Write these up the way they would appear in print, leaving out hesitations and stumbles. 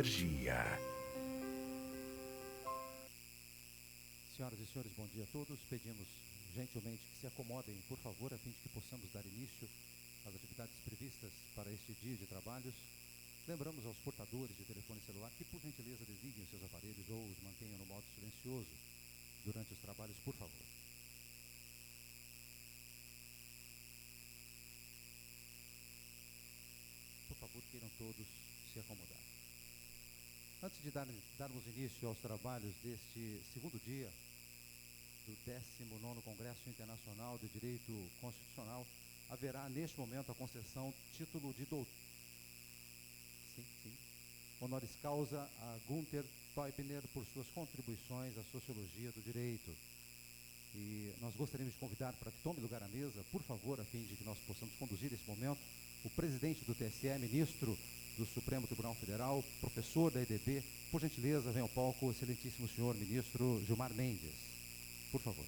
Energia. Senhoras e senhores, bom dia a todos. Pedimos gentilmente que se acomodem, por favor, a fim de que possamos dar início às atividades previstas para este dia de trabalhos. Lembramos aos portadores de telefone celular que, por gentileza, desliguem os seus aparelhos ou os mantenham no modo silencioso durante os trabalhos, por favor. Por favor, queiram todos se acomodar. Antes de darmos início aos trabalhos deste segundo dia do 19º Congresso Internacional de Direito Constitucional, haverá neste momento a concessão título de doutor. Honoris causa a Günther Teubner por suas contribuições à sociologia do direito. E nós gostaríamos de convidar para que tome lugar à mesa, por favor, a fim de que nós possamos conduzir esse momento, o presidente do TSE, ministro do Supremo Tribunal Federal, professor da EDB. Por gentileza, venha ao palco o excelentíssimo senhor ministro Gilmar Mendes. Por favor.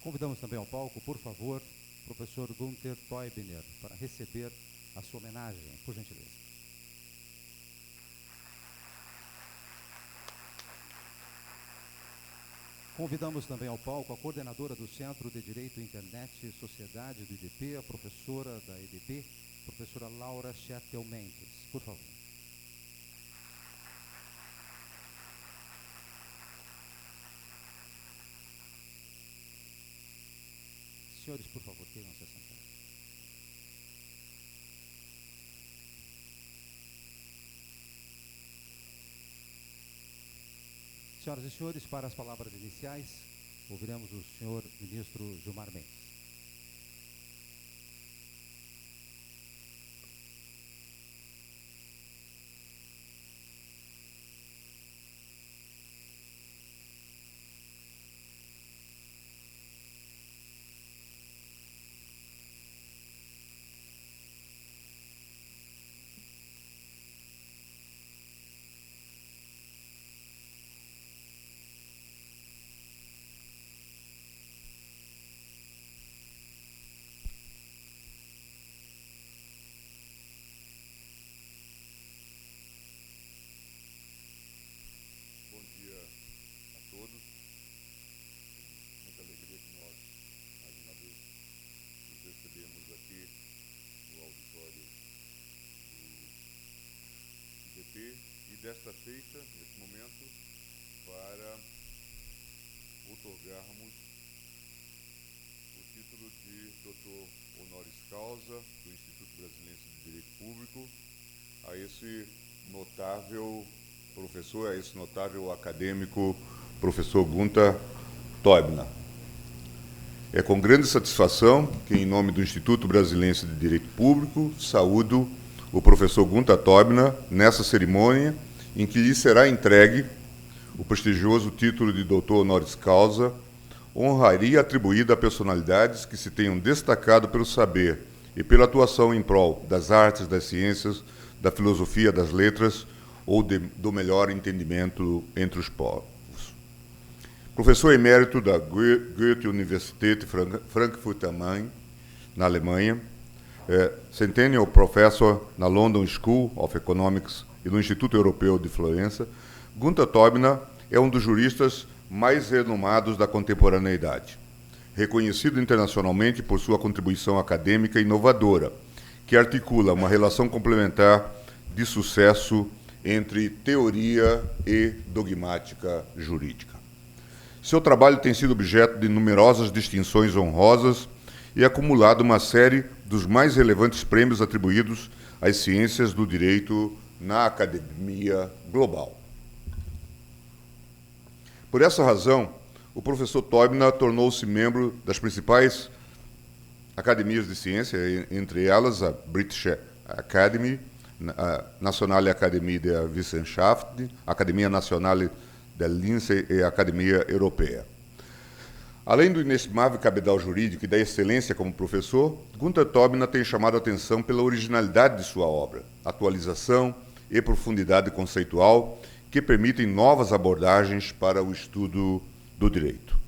Convidamos também ao palco, por favor, o professor Günther Teubner, para receber a sua homenagem, por gentileza. Convidamos também ao palco a coordenadora do Centro de Direito Internet e Sociedade do IDP, a professora da EDB, professora Laura Schertel Mendes. Por favor. Senhores, por favor, queiram se assentar. Senhoras e senhores, para as palavras iniciais, ouviremos o senhor ministro Gilmar Mendes. E desta feita, nesse momento, para outorgarmos o título de doutor honoris causa do Instituto Brasileiro de Direito Público a esse notável professor, a esse notável acadêmico, professor Günther Teubner. É com grande satisfação que, em nome do Instituto Brasileiro de Direito Público, saúdo o professor Günther Teubner nessa cerimônia em que lhe será entregue o prestigioso título de doutor honoris causa, honraria atribuída a personalidades que se tenham destacado pelo saber e pela atuação em prol das artes, das ciências, da filosofia, das letras ou do melhor entendimento entre os povos. Professor emérito da Goethe-Universität Frankfurt am Main, na Alemanha, Centennial Professor na London School of Economics e no Instituto Europeu de Florença, Günther Teubner é um dos juristas mais renomados da contemporaneidade, reconhecido internacionalmente por sua contribuição acadêmica inovadora, que articula uma relação complementar de sucesso entre teoria e dogmática jurídica. Seu trabalho tem sido objeto de numerosas distinções honrosas e acumulado uma série dos mais relevantes prêmios atribuídos às ciências do direito na academia global. Por essa razão, o professor Teubner tornou-se membro das principais academias de ciência, entre elas a British Academy, a Nationale Akademie der Wissenschaften, a Academia Nacional da Lince e a Academia Europeia. Além do inestimável cabedal jurídico e da excelência como professor, Günther Teubner tem chamado a atenção pela originalidade de sua obra, atualização e profundidade conceitual que permitem novas abordagens para o estudo do direito.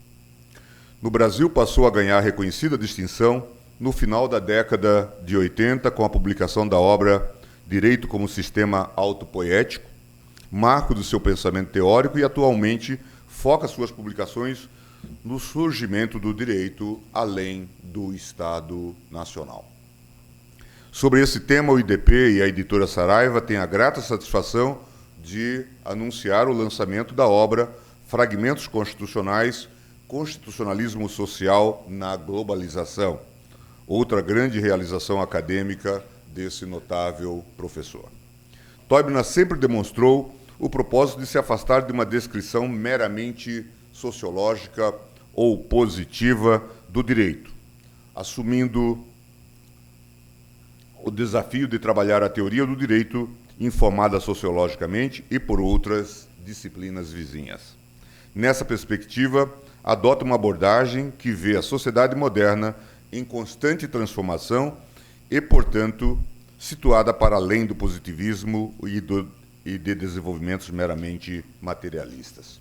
no Brasil passou a ganhar reconhecida distinção no final da década de 80, com a publicação da obra Direito como Sistema Autopoético, marco do seu pensamento teórico, e atualmente foca suas publicações no surgimento do direito além do Estado Nacional. Sobre esse tema, o IDP e a editora Saraiva têm a grata satisfação de anunciar o lançamento da obra Fragmentos Constitucionais, Constitucionalismo Social na Globalização, outra grande realização acadêmica desse notável professor. Teubner sempre demonstrou o propósito de se afastar de uma descrição meramente sociológica ou positiva do direito, assumindo o desafio de trabalhar a teoria do direito informada sociologicamente e por outras disciplinas vizinhas. Nessa perspectiva, adota uma abordagem que vê a sociedade moderna em constante transformação e, portanto, situada para além do positivismo e de desenvolvimentos meramente materialistas.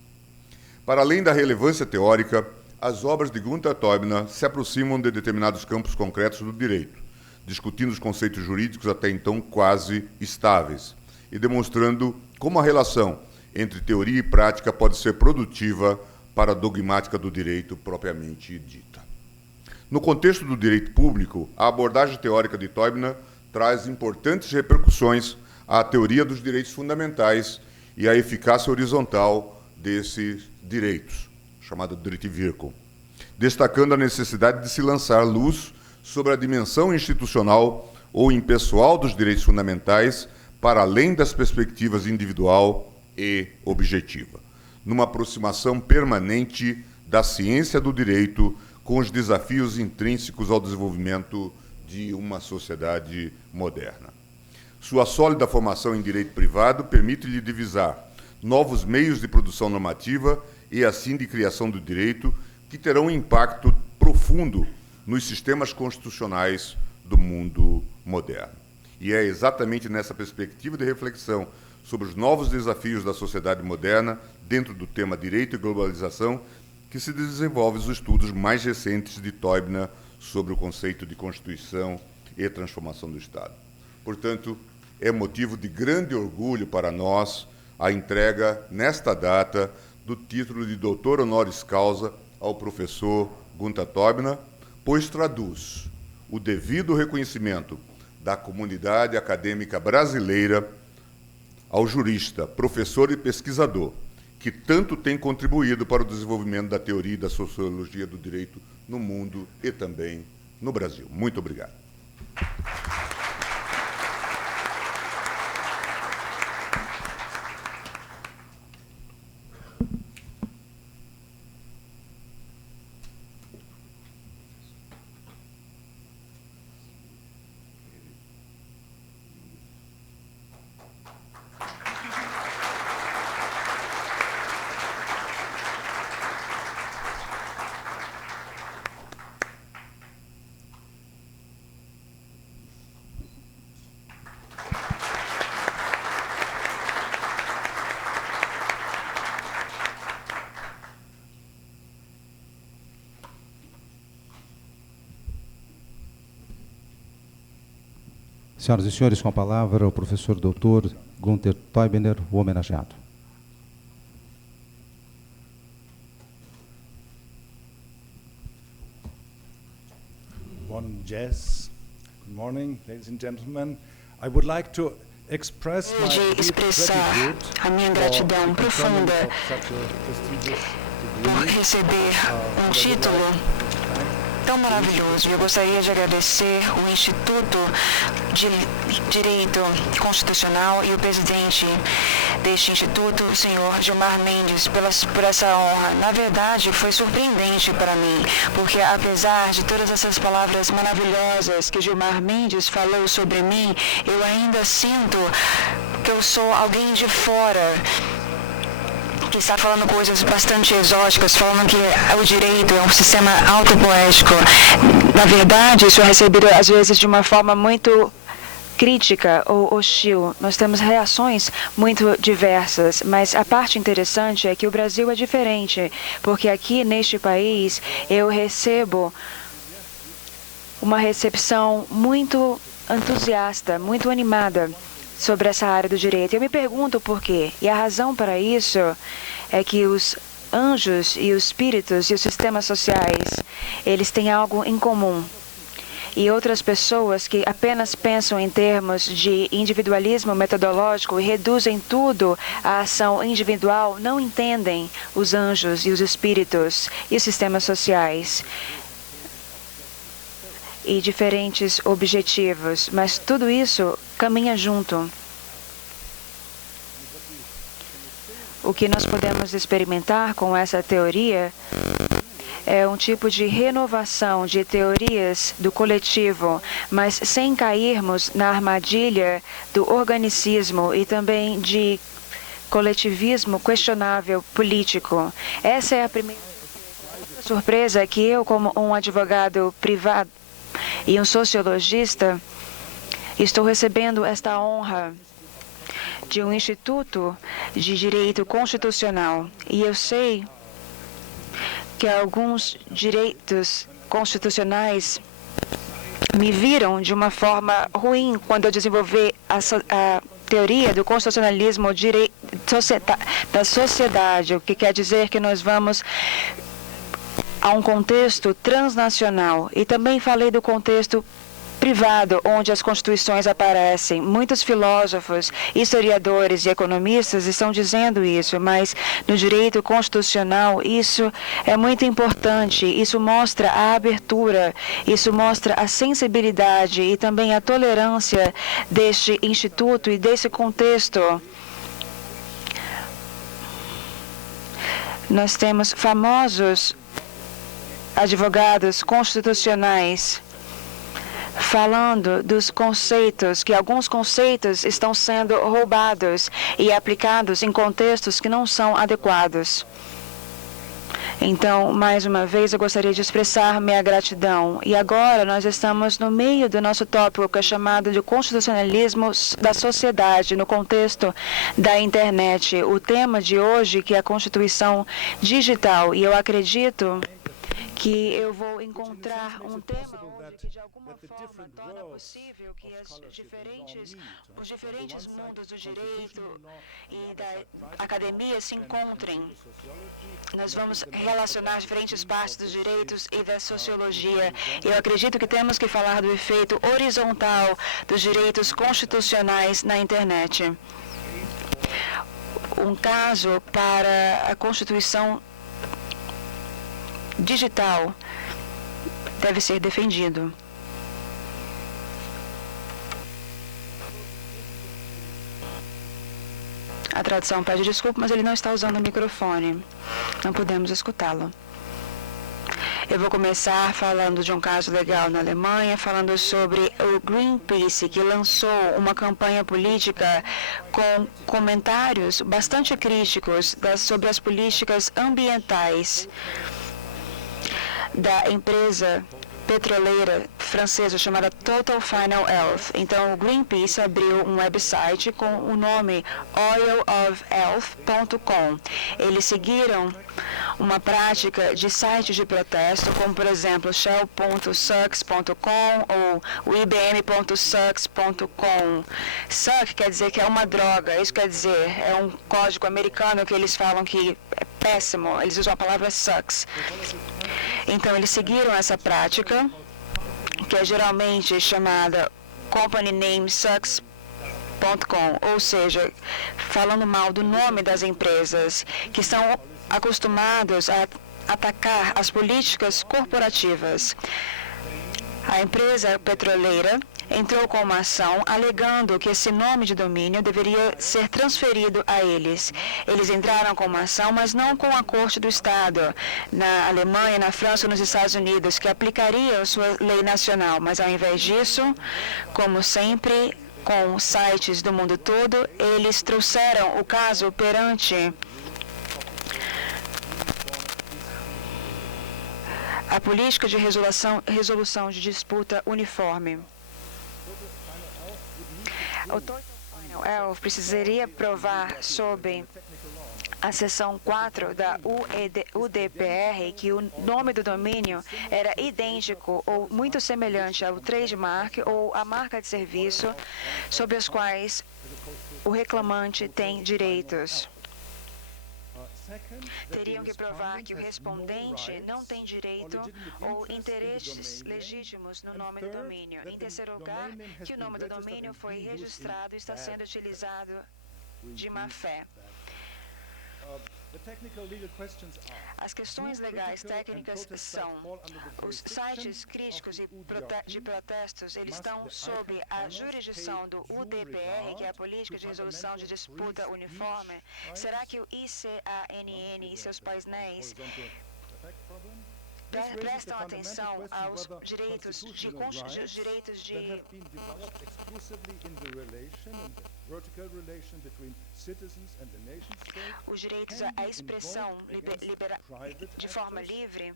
Para além da relevância teórica, as obras de Gunther Teubner se aproximam de determinados campos concretos do direito, discutindo os conceitos jurídicos até então quase estáveis e demonstrando como a relação entre teoria e prática pode ser produtiva para a dogmática do direito propriamente dita. No contexto do direito público, a abordagem teórica de Teubner traz importantes repercussões à teoria dos direitos fundamentais e à eficácia horizontal desses direitos, chamada Drittwirkung, destacando a necessidade de se lançar luz sobre a dimensão institucional ou impessoal dos direitos fundamentais para além das perspectivas individual e objetiva, numa aproximação permanente da ciência do direito com os desafios intrínsecos ao desenvolvimento de uma sociedade moderna. Sua sólida formação em direito privado permite-lhe divisar novos meios de produção normativa e, assim, de criação do direito, que terão um impacto profundo nos sistemas constitucionais do mundo moderno. E é exatamente nessa perspectiva de reflexão sobre os novos desafios da sociedade moderna, dentro do tema direito e globalização, que se desenvolvem os estudos mais recentes de Teubner sobre o conceito de Constituição e transformação do Estado. Portanto, é motivo de grande orgulho para nós a entrega, nesta data, do título de doutor honoris causa ao professor Gunther Teubner, pois traduz o devido reconhecimento da comunidade acadêmica brasileira ao jurista, professor e pesquisador, que tanto tem contribuído para o desenvolvimento da teoria e da sociologia do direito no mundo e também no Brasil. Muito obrigado. Senhoras e senhores, com a palavra o professor doutor Gunther Teubner, o homenageado. Bon jazz. Good morning, ladies and gentlemen. I would like to express my expressar a minha gratidão profunda por receber um título tão maravilhoso. Eu gostaria de agradecer o Instituto de Direito Constitucional e o presidente deste instituto, o senhor Gilmar Mendes, por essa honra. Na verdade, foi surpreendente para mim, porque apesar de todas essas palavras maravilhosas que Gilmar Mendes falou sobre mim, eu ainda sinto que eu sou alguém de fora, que está falando coisas bastante exóticas, falando que o direito é um sistema autopoético. Na verdade, isso é recebido, às vezes, de uma forma muito crítica ou hostil. Nós temos reações muito diversas, mas a parte interessante é que o Brasil é diferente, porque aqui neste país eu recebo uma recepção muito entusiasta, muito animada sobre essa área do direito. Eu me pergunto por quê. E a razão para isso é que os anjos e os espíritos e os sistemas sociais, eles têm algo em comum. E outras pessoas que apenas pensam em termos de individualismo metodológico e reduzem tudo à ação individual, não entendem os anjos e os espíritos e os sistemas sociais e diferentes objetivos, mas tudo isso caminha junto. O que nós podemos experimentar com essa teoria é um tipo de renovação de teorias do coletivo, mas sem cairmos na armadilha do organicismo e também de coletivismo questionável político. Essa é a primeira surpresa que eu, como um advogado privado e um sociologista, estou recebendo esta honra de um instituto de direito constitucional. E eu sei que alguns direitos constitucionais me viram de uma forma ruim quando eu desenvolvi a teoria do constitucionalismo da sociedade, o que quer dizer que nós vamos a um contexto transnacional. E também falei do contexto privado, onde as constituições aparecem. Muitos filósofos, historiadores e economistas estão dizendo isso, mas no direito constitucional isso é muito importante. Isso mostra a abertura, isso mostra a sensibilidade e também a tolerância deste instituto e desse contexto. Nós temos famosos advogados constitucionais falando dos conceitos, que alguns conceitos estão sendo roubados e aplicados em contextos que não são adequados. Então, mais uma vez, eu gostaria de expressar minha gratidão. E agora nós estamos no meio do nosso tópico, que é chamado de constitucionalismo da sociedade, no contexto da internet. O tema de hoje, que é a Constituição Digital. E eu acredito que eu vou encontrar um tema onde, que de alguma forma torna possível que os diferentes mundos do direito e da academia se encontrem. Nós vamos relacionar diferentes partes dos direitos e da sociologia. Eu acredito que temos que falar do efeito horizontal dos direitos constitucionais na internet. Um caso para a Constituição digital deve ser defendido. A tradução pede desculpa, mas ele não está usando o microfone. Não podemos escutá-lo. Eu vou começar falando de um caso legal na Alemanha, falando sobre o Greenpeace, que lançou uma campanha política com comentários bastante críticos sobre as políticas ambientais da empresa petroleira francesa chamada Total Final Health. Então, o Greenpeace abriu um website com o nome oilofhealth.com. Eles seguiram uma prática de sites de protesto, como, por exemplo, shell.sucks.com ou o ibm.sucks.com. Suck quer dizer que é uma droga, isso quer dizer, é um código americano que eles falam que é péssimo, eles usam a palavra sucks. Então, eles seguiram essa prática, que é geralmente chamada Company Name Sucks.com, ou seja, falando mal do nome das empresas, que estão acostumados a atacar as políticas corporativas. A empresa petroleira entrou com uma ação alegando que esse nome de domínio deveria ser transferido a eles. Eles entraram com uma ação, mas não com a Corte do Estado, na Alemanha, na França ou nos Estados Unidos, que aplicaria a sua lei nacional. Mas, ao invés disso, como sempre, com sites do mundo todo, eles trouxeram o caso perante a política de resolução de disputa uniforme. O Total Final Elf precisaria provar sobre a seção 4 da UDPR que o nome do domínio era idêntico ou muito semelhante ao trademark ou à marca de serviço sobre os quais o reclamante tem direitos. Teriam que provar que o respondente não tem direito ou interesses legítimos no nome do domínio. Em terceiro lugar, que o nome do domínio foi registrado e está sendo utilizado de má fé. As questões legais técnicas são: os sites críticos e de protestos, eles estão sob a jurisdição do UDPR, que é a Política de Resolução de Disputa Uniforme. Será que o ICANN e seus painéis prestam atenção aos direitos os direitos à expressão de forma livre?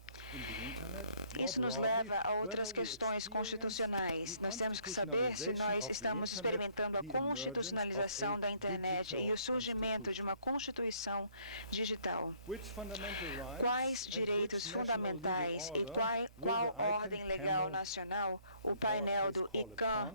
Isso nos leva a outras questões constitucionais. Nós temos que saber se nós estamos experimentando a constitucionalização da internet e o surgimento de uma constituição digital. Quais direitos fundamentais e qual ordem legal nacional o painel do ICANN,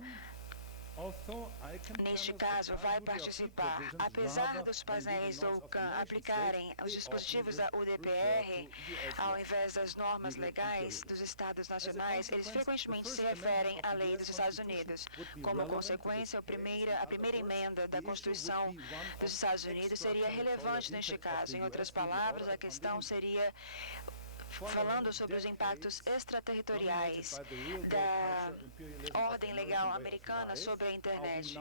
neste caso, vai participar? Apesar dos painéis do ICANN aplicarem os dispositivos da UDPR, ao invés das normas legais dos Estados nacionais, eles frequentemente se referem à lei dos Estados Unidos. Como consequência, a primeira emenda da Constituição dos Estados Unidos seria relevante neste caso. Em outras palavras, a questão seria falando sobre os impactos extraterritoriais da ordem legal americana sobre a internet.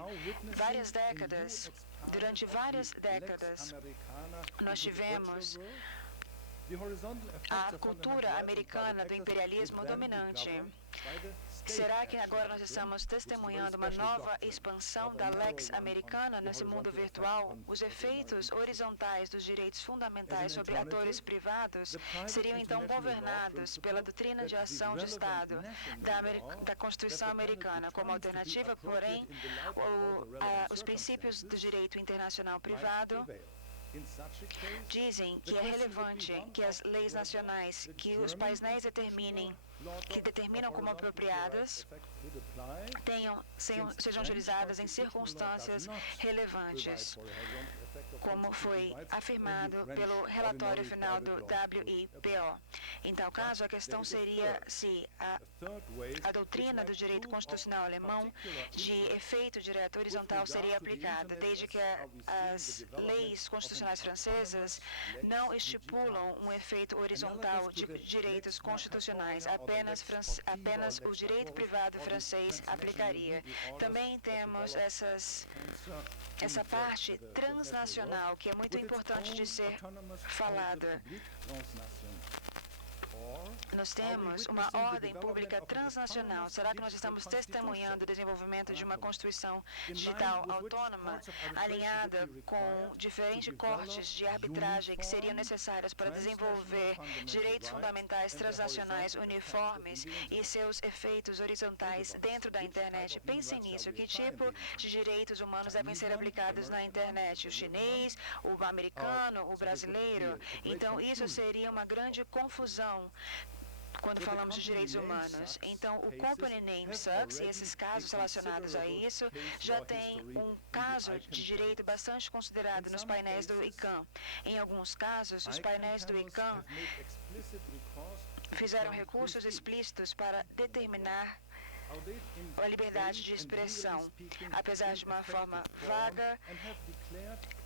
Durante várias décadas, nós tivemos a cultura americana do imperialismo dominante. Será que agora nós estamos testemunhando uma nova expansão da Lex Americana nesse mundo virtual? Os efeitos horizontais dos direitos fundamentais sobre atores privados seriam então governados pela doutrina de ação de Estado da Constituição americana. Como alternativa, porém, os princípios do direito internacional privado dizem que é relevante que as leis nacionais que os painéis determinam como apropriadas sejam utilizadas em circunstâncias relevantes, como foi afirmado pelo relatório final do WIPO. Em tal caso, a questão seria se a doutrina do direito constitucional alemão de efeito direto horizontal seria aplicada, desde que as leis constitucionais francesas não estipulam um efeito horizontal de direitos constitucionais. Apenas o direito privado francês aplicaria. Também temos essa parte transnacional que é muito importante de ser falada. Nós temos uma ordem pública transnacional. Será que nós estamos testemunhando o desenvolvimento de uma Constituição digital autônoma, alinhada com diferentes cortes de arbitragem que seriam necessárias para desenvolver direitos fundamentais transnacionais uniformes e seus efeitos horizontais dentro da internet? Pensem nisso. Que tipo de direitos humanos devem ser aplicados na internet? O chinês, o americano, o brasileiro? Então, isso seria uma grande confusão quando falamos de direitos humanos. Então, o company name sucks, e esses casos relacionados a isso, já tem um caso de direito bastante considerado nos painéis do ICANN. Em alguns casos, os painéis do ICANN fizeram recursos explícitos para determinar a liberdade de expressão, apesar de uma forma vaga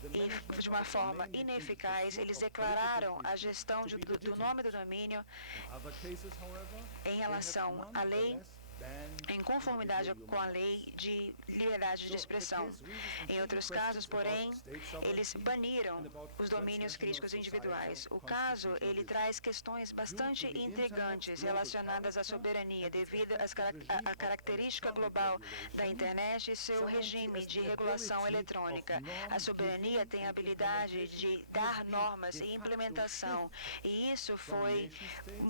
e de uma forma ineficaz. Eles declararam a gestão do nome do domínio em relação à lei, em conformidade com a lei de liberdade de expressão. Em outros casos, porém, eles baniram os domínios críticos individuais. O caso, ele traz questões bastante intrigantes relacionadas à soberania devido à característica global da internet e seu regime de regulação eletrônica. A soberania tem a habilidade de dar normas e implementação, e isso foi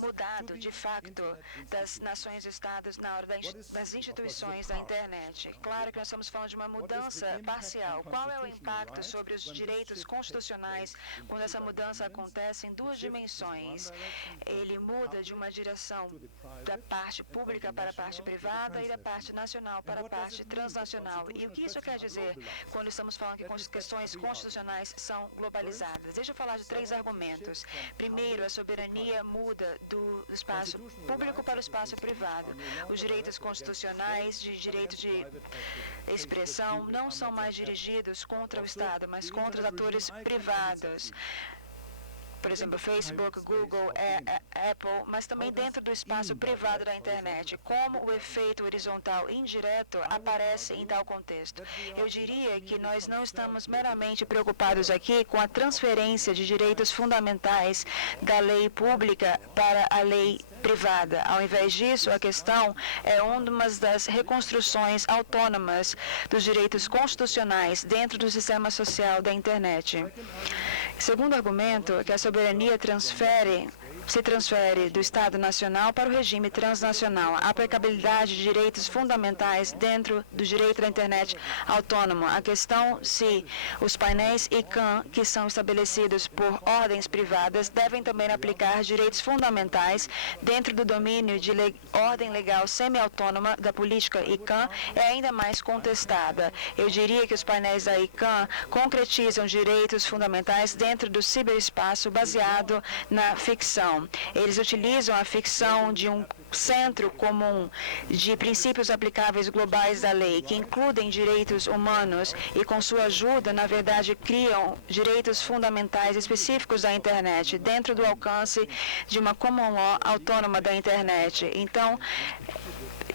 mudado, de facto, das nações-estados na maior das instituições da internet. Claro que nós estamos falando de uma mudança parcial. Qual é o impacto sobre os direitos constitucionais quando essa mudança acontece em duas dimensões? Ele muda de uma direção da parte pública para a parte privada e da parte nacional para a parte transnacional. E o que isso quer dizer quando estamos falando que questões constitucionais são globalizadas? Deixa eu falar de 3 argumentos. Primeiro, a soberania muda do espaço público para o espaço privado. Os direitos constitucionais de direito de expressão não são mais dirigidos contra o Estado, mas contra os atores privados. Por exemplo, Facebook, Google, Apple, mas também dentro do espaço privado da internet. Como o efeito horizontal indireto aparece em tal contexto? Eu diria que nós não estamos meramente preocupados aqui com a transferência de direitos fundamentais da lei pública para a lei privada. Ao invés disso, a questão é uma das reconstruções autônomas dos direitos constitucionais dentro do sistema social da internet. Segundo argumento é que a soberania se transfere do Estado nacional para o regime transnacional. A aplicabilidade de direitos fundamentais dentro do direito da internet autônomo. A questão se os painéis ICANN, que são estabelecidos por ordens privadas, devem também aplicar direitos fundamentais dentro do domínio de ordem legal semi-autônoma da política ICANN, é ainda mais contestada. Eu diria que os painéis da ICANN concretizam direitos fundamentais dentro do ciberespaço baseado na ficção. Eles utilizam a ficção de um centro comum de princípios aplicáveis globais da lei, que incluem direitos humanos e, com sua ajuda, na verdade, criam direitos fundamentais específicos da internet, dentro do alcance de uma common law autônoma da internet. Então,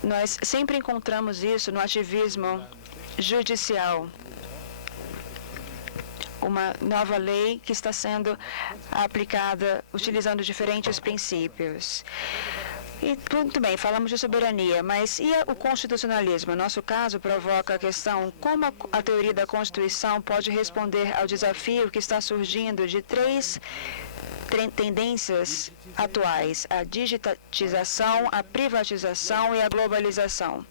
nós sempre encontramos isso no ativismo judicial. Uma nova lei que está sendo aplicada utilizando diferentes princípios. E muito bem, falamos de soberania, mas e o constitucionalismo? No nosso caso, provoca a questão como a teoria da Constituição pode responder ao desafio que está surgindo de 3 tendências atuais: a digitalização, a privatização e a globalização.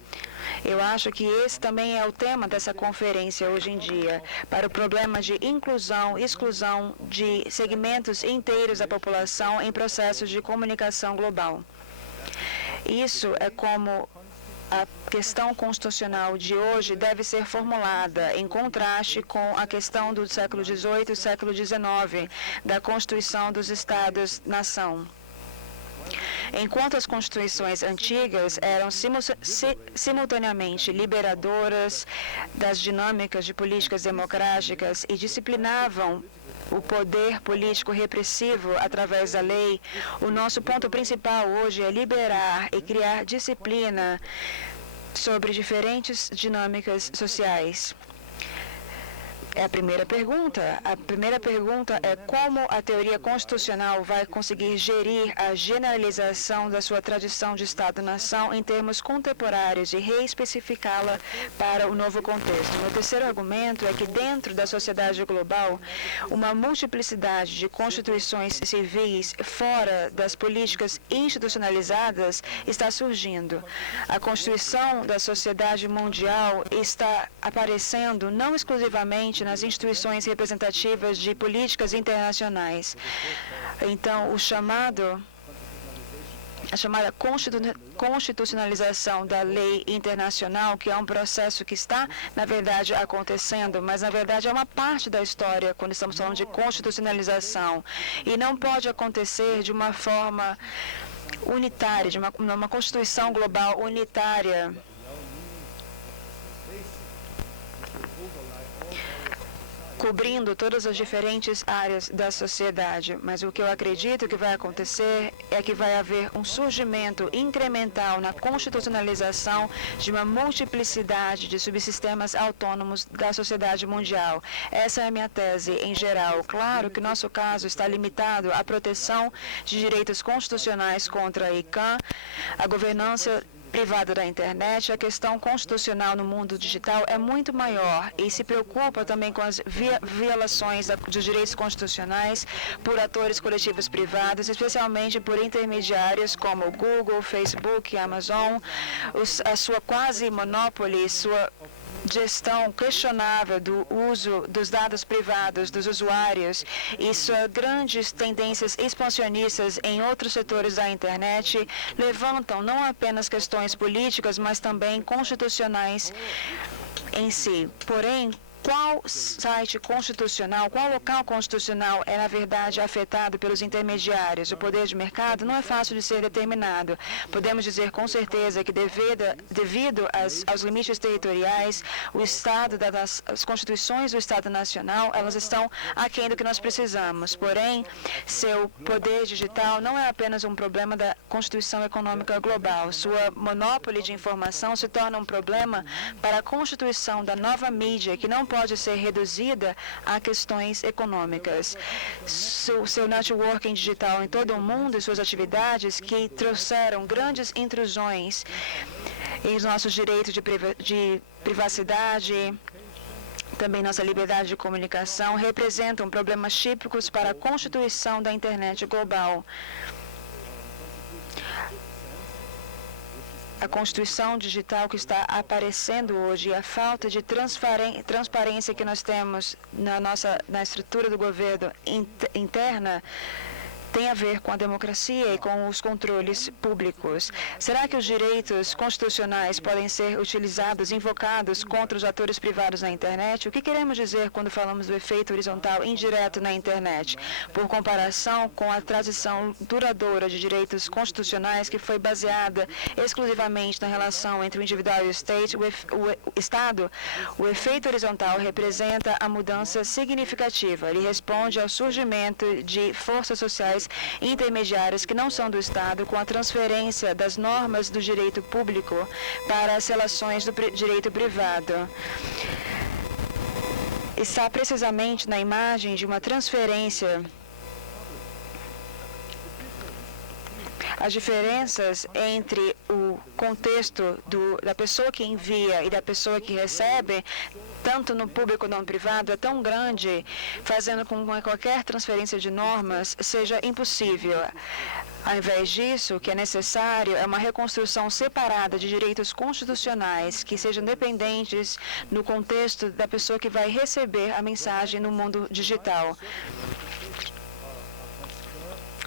Eu acho que esse também é o tema dessa conferência hoje em dia, para o problema de inclusão e exclusão de segmentos inteiros da população em processos de comunicação global. Isso é como a questão constitucional de hoje deve ser formulada em contraste com a questão do século XVIII e século XIX, da Constituição dos Estados-nação. Enquanto as constituições antigas eram simultaneamente liberadoras das dinâmicas de políticas democráticas e disciplinavam o poder político repressivo através da lei, o nosso ponto principal hoje é liberar e criar disciplina sobre diferentes dinâmicas sociais. É a primeira pergunta. A primeira pergunta é como a teoria constitucional vai conseguir gerir a generalização da sua tradição de Estado-nação em termos contemporâneos e reespecificá-la para o novo contexto. Meu terceiro argumento é que dentro da sociedade global, uma multiplicidade de constituições civis fora das políticas institucionalizadas está surgindo. A Constituição da sociedade mundial está aparecendo não exclusivamente nas instituições representativas de políticas internacionais. Então, a chamada constitucionalização da lei internacional, que é um processo que está, na verdade, acontecendo, mas, na verdade, é uma parte da história quando estamos falando de constitucionalização. E não pode acontecer de uma forma unitária, de uma Constituição global unitária, cobrindo todas as diferentes áreas da sociedade. Mas o que eu acredito que vai acontecer é que vai haver um surgimento incremental na constitucionalização de uma multiplicidade de subsistemas autônomos da sociedade mundial. Essa é a minha tese em geral. Claro que o nosso caso está limitado à proteção de direitos constitucionais contra a ICANN, a governança privada da internet, a questão constitucional no mundo digital é muito maior e se preocupa também com as violações dos direitos constitucionais por atores coletivos privados, especialmente por intermediários como o Google, Facebook, Amazon, a sua quase monopólio, sua gestão questionável do uso dos dados privados dos usuários e suas grandes tendências expansionistas em outros setores da internet levantam não apenas questões políticas, mas também constitucionais em si. Porém, qual site constitucional, qual local constitucional é, na verdade, afetado pelos intermediários? O poder de mercado não é fácil de ser determinado. Podemos dizer com certeza que, devido aos limites territoriais, o Estado, as constituições do Estado Nacional, elas estão aquém do que nós precisamos. Porém, seu poder digital não é apenas um problema da Constituição Econômica Global. Sua monopólio de informação se torna um problema para a constituição da nova mídia, que não pode ser reduzida a questões econômicas. Seu networking digital em todo o mundo e suas atividades que trouxeram grandes intrusões em nossos direitos de privacidade, também nossa liberdade de comunicação, representam problemas típicos para a constituição da internet global. A Constituição digital que está aparecendo hoje e a falta de transparência que nós temos na estrutura do governo interna tem a ver com a democracia e com os controles públicos. Será que os direitos constitucionais podem ser utilizados, invocados contra os atores privados na internet? O que queremos dizer quando falamos do efeito horizontal indireto na internet? Por comparação com a transição duradoura de direitos constitucionais que foi baseada exclusivamente na relação entre o individual e o Estado, o efeito horizontal representa a mudança significativa. Ele responde ao surgimento de forças sociais intermediárias que não são do Estado, com a transferência das normas do direito público para as relações do direito privado. Está precisamente na imagem de uma transferência. As diferenças entre o contexto da pessoa que envia e da pessoa que recebe, tanto no público como no privado, é tão grande, fazendo com que qualquer transferência de normas seja impossível. Ao invés disso, o que é necessário é uma reconstrução separada de direitos constitucionais que sejam dependentes no contexto da pessoa que vai receber a mensagem no mundo digital.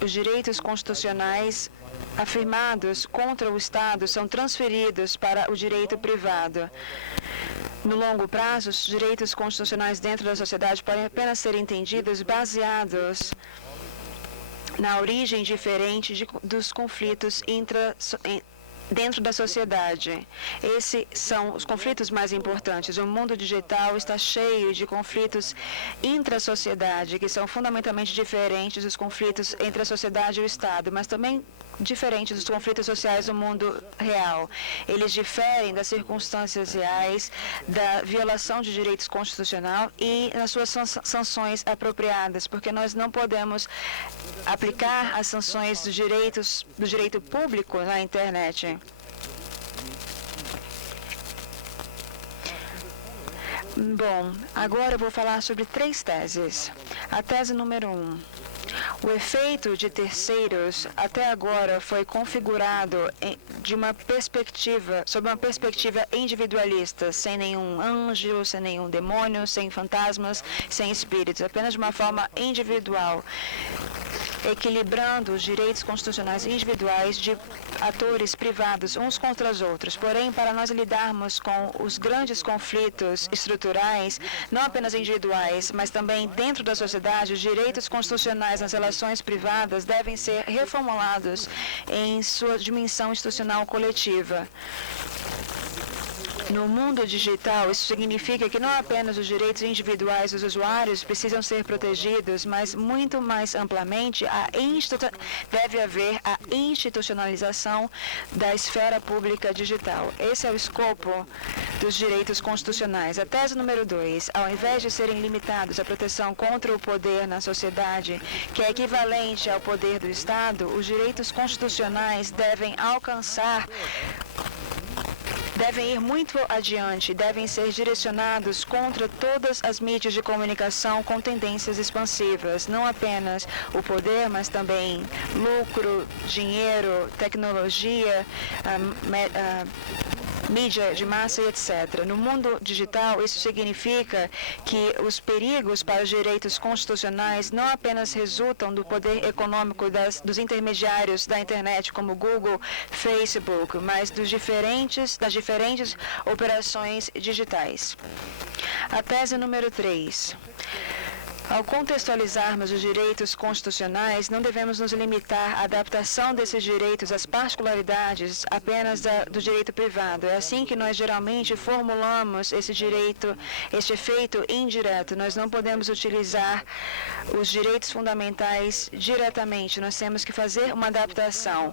Os direitos constitucionais afirmados contra o Estado são transferidos para o direito privado. No longo prazo, os direitos constitucionais dentro da sociedade podem apenas ser entendidos baseados na origem diferente dos conflitos dentro da sociedade. Esses são os conflitos mais importantes. O mundo digital está cheio de conflitos intra-sociedade, que são fundamentalmente diferentes dos conflitos entre a sociedade e o Estado, mas também diferentes dos conflitos sociais do mundo real. Eles diferem das circunstâncias reais, da violação de direitos constitucionais e nas suas sanções apropriadas, porque nós não podemos aplicar as sanções do direito público na internet. Bom, agora eu vou falar sobre 3 teses. A tese número 1. O efeito de terceiros até agora foi configurado sob uma perspectiva individualista, sem nenhum anjo, sem nenhum demônio, sem fantasmas, sem espíritos, apenas de uma forma individual, equilibrando os direitos constitucionais individuais de atores privados uns contra os outros. Porém, para nós lidarmos com os grandes conflitos estruturais, não apenas individuais, mas também dentro da sociedade, os direitos constitucionais nas relações privadas devem ser reformulados em sua dimensão institucional coletiva. No mundo digital, isso significa que não apenas os direitos individuais dos usuários precisam ser protegidos, mas muito mais amplamente deve haver a institucionalização da esfera pública digital. Esse é o escopo dos direitos constitucionais. A tese número 2, ao invés de serem limitados à proteção contra o poder na sociedade, que é equivalente ao poder do Estado, os direitos constitucionais devem alcançar devem ir muito adiante, devem ser direcionados contra todas as mídias de comunicação com tendências expansivas, não apenas o poder, mas também lucro, dinheiro, tecnologia, mídia de massa e etc. No mundo digital, isso significa que os perigos para os direitos constitucionais não apenas resultam do poder econômico dos intermediários da internet, como Google, Facebook, mas das diferentes operações digitais. A tese número 3. Ao contextualizarmos os direitos constitucionais, não devemos nos limitar à adaptação desses direitos às particularidades apenas do direito privado. É assim que nós geralmente formulamos esse efeito indireto. Nós não podemos utilizar os direitos fundamentais diretamente. Nós temos que fazer uma adaptação.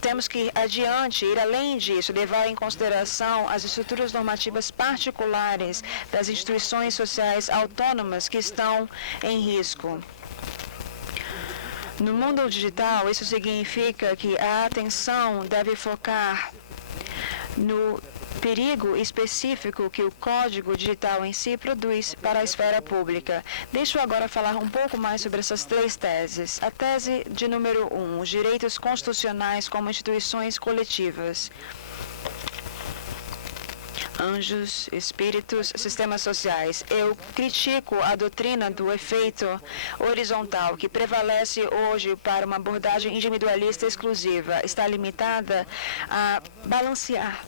Temos que ir adiante, ir além disso, levar em consideração as estruturas normativas particulares das instituições sociais autônomas que estão em risco. No mundo digital, isso significa que a atenção deve focar no perigo específico que o código digital em si produz para a esfera pública. Deixa eu agora falar um pouco mais sobre essas 3 teses. A tese de número 1, os direitos constitucionais como instituições coletivas. Anjos, espíritos, sistemas sociais. Eu critico a doutrina do efeito horizontal, que prevalece hoje para uma abordagem individualista exclusiva. Está limitada a balancear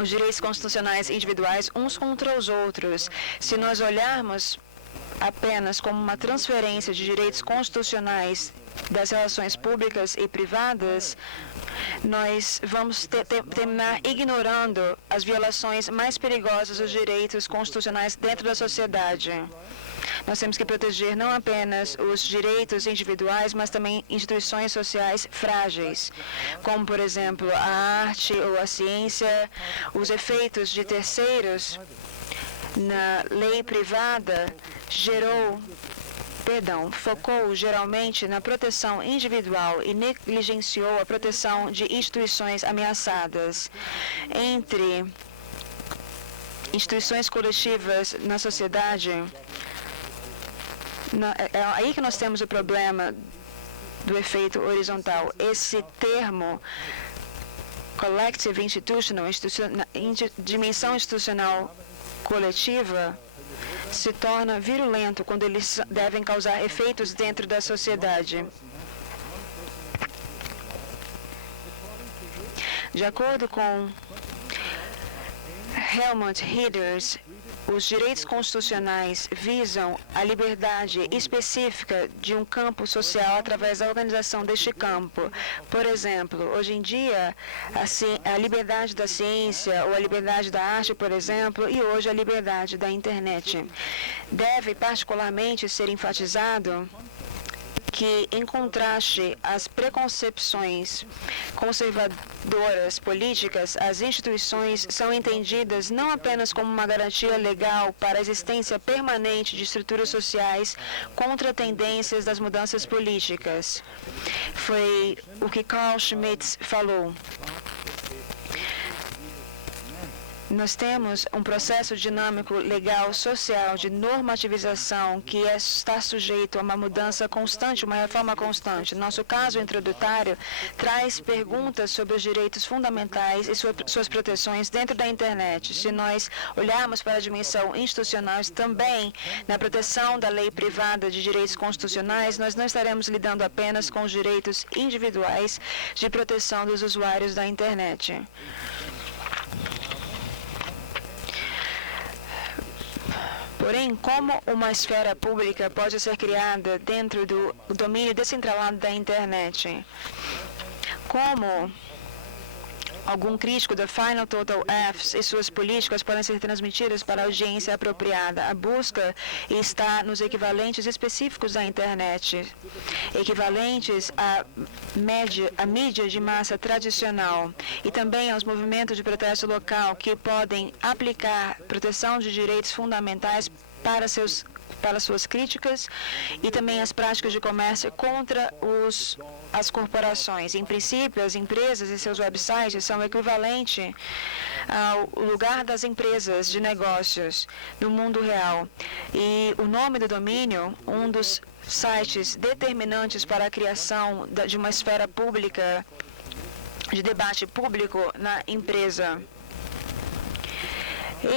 os direitos constitucionais individuais uns contra os outros. Se nós olharmos apenas como uma transferência de direitos constitucionais das relações públicas e privadas, nós vamos terminar ignorando as violações mais perigosas dos direitos constitucionais dentro da sociedade. Nós temos que proteger não apenas os direitos individuais, mas também instituições sociais frágeis, como, por exemplo, a arte ou a ciência. Os efeitos de terceiros na lei privada focou geralmente na proteção individual e negligenciou a proteção de instituições ameaçadas. Entre instituições coletivas na sociedade, é aí que nós temos o problema do efeito horizontal. Esse termo, collective institutional, dimensão institucional coletiva, se torna virulento quando eles devem causar efeitos dentro da sociedade. De acordo com Helmut Rieders, os direitos constitucionais visam a liberdade específica de um campo social através da organização deste campo. Por exemplo, hoje em dia, a liberdade da ciência ou a liberdade da arte, por exemplo, e hoje a liberdade da internet. Deve particularmente ser enfatizado que, em contraste às preconcepções conservadoras políticas, as instituições são entendidas não apenas como uma garantia legal para a existência permanente de estruturas sociais contra tendências das mudanças políticas. Foi o que Carl Schmitt falou. Nós temos um processo dinâmico legal social de normativização que está sujeito a uma mudança constante, uma reforma constante. Nosso caso introdutório traz perguntas sobre os direitos fundamentais e suas proteções dentro da internet. Se nós olharmos para a dimensão institucional também na proteção da lei privada de direitos constitucionais, nós não estaremos lidando apenas com os direitos individuais de proteção dos usuários da internet. Porém, como uma esfera pública pode ser criada dentro do domínio descentralizado da internet? Como algum crítico da Final Total Fs e suas políticas podem ser transmitidas para a audiência apropriada? A busca está nos equivalentes específicos da internet, equivalentes à mídia de massa tradicional e também aos movimentos de protesto local que podem aplicar proteção de direitos fundamentais para seus pelas suas críticas e também as práticas de comércio contra as corporações. Em princípio, as empresas e seus websites são equivalentes ao lugar das empresas de negócios no mundo real. E o nome do domínio, um dos sites determinantes para a criação de uma esfera pública, de debate público na empresa.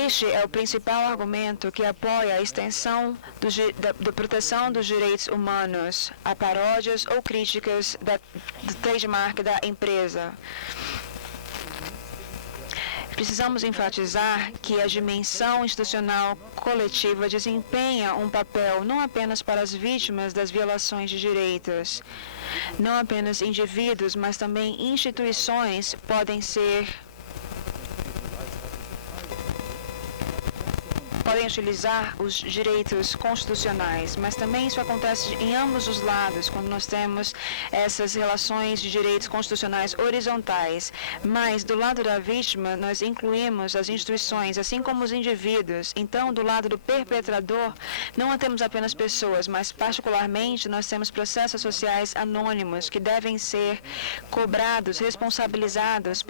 Este é o principal argumento que apoia a extensão da proteção dos direitos humanos a paródias ou críticas do trademark da empresa. Precisamos enfatizar que a dimensão institucional coletiva desempenha um papel não apenas para as vítimas das violações de direitos, não apenas indivíduos, mas também instituições podem utilizar os direitos constitucionais, mas também isso acontece em ambos os lados, quando nós temos essas relações de direitos constitucionais horizontais. Mas, do lado da vítima, nós incluímos as instituições, assim como os indivíduos. Então, do lado do perpetrador, não temos apenas pessoas, mas, particularmente, nós temos processos sociais anônimos que devem ser cobrados, responsabilizados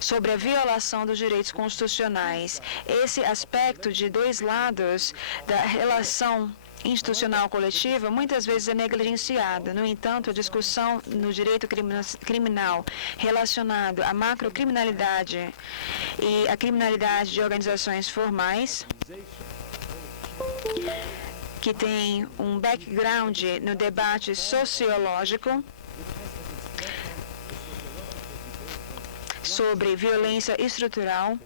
sobre a violação dos direitos constitucionais. Esse aspecto de dois lados da relação institucional coletiva muitas vezes é negligenciada. No entanto, a discussão no direito criminal relacionado à macrocriminalidade e à criminalidade de organizações formais, que tem um background no debate sociológico sobre violência estrutural.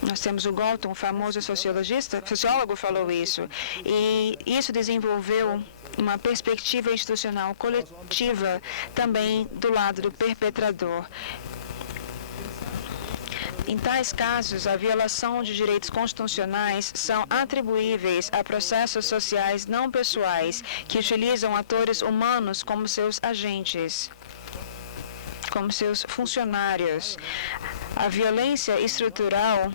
Nós temos o Galton, o famoso sociólogo, falou isso. E isso desenvolveu uma perspectiva institucional coletiva também do lado do perpetrador. Em tais casos, a violação de direitos constitucionais são atribuíveis a processos sociais não pessoais que utilizam atores humanos como seus agentes, como seus funcionários. A violência estrutural